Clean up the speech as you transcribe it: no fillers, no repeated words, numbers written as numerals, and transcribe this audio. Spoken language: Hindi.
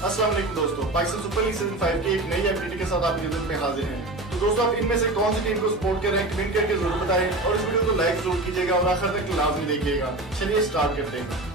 अस्सलाम वालेकुम दोस्तों, पाकिस्तान सुपर लीग सीजन 5 की एक नई अपडेट के साथ आपकी खिदमत में हाजिर हैं। तो दोस्तों, आप इनमें से कौन सी टीम को सपोर्ट कर रहे हैं कमेंट करके जरूर बताएं और इस वीडियो को लाइक जरूर कीजिएगा और आखिर तक लाजमी देखिएगा। चलिए स्टार्ट करते हैं।